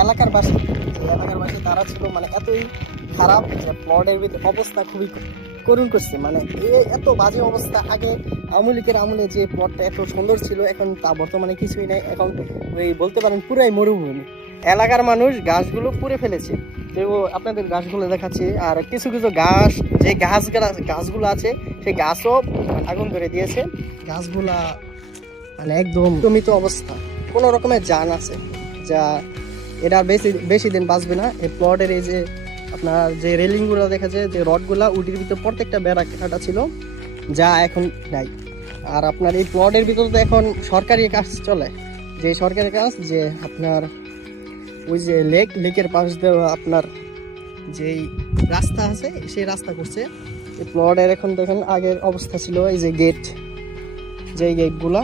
এলাকার বাসী এলাকার বাসী তারা ছিল মানে এতই খারাপ যে প্লটের ভিতরে অবস্থা খুবই করুণ করছে। মানে এত বাজে অবস্থা। আগে আওয়ামী লীগের আমলে যে প্লটটা এত সুন্দর ছিল, এখন তা বর্তমানে কিছুই নেই। এখন ওই বলতে পারেন পুরাই মরুভূমি। এলাকার মানুষ গাছগুলো পুড়ে ফেলেছে। তো আপনাদের গাছগুলো দেখাচ্ছি। আর কিছু কিছু গাছ, যে গাছ গাছগুলো আছে, সেই গাছও আগুন ধরে দিয়েছে। গাছগুলা মানে একদম দমিত অবস্থা। কোনো রকমের জান আছে যা এটা বেশি বেশি দিন বাঁচবে না। এই প্লটের এই যে আপনার যে রেলিংগুলো দেখা যায় যে রডগুলা, উটির ভিতর প্রত্যেকটা বেড়া কাটা ছিল, যা এখন নাই। আর আপনার এই প্লটের ভিতরে তো এখন সরকারি কাজ চলে। যে সরকারি কাজ, যে আপনার ওই যে লেক লেকের পাশ দিয়ে আপনার যেই রাস্তা আছে, সেই রাস্তা করছে। এই প্লটের এখন দেখেন আগের অবস্থা ছিল, এই যে গেট যে গেটগুলা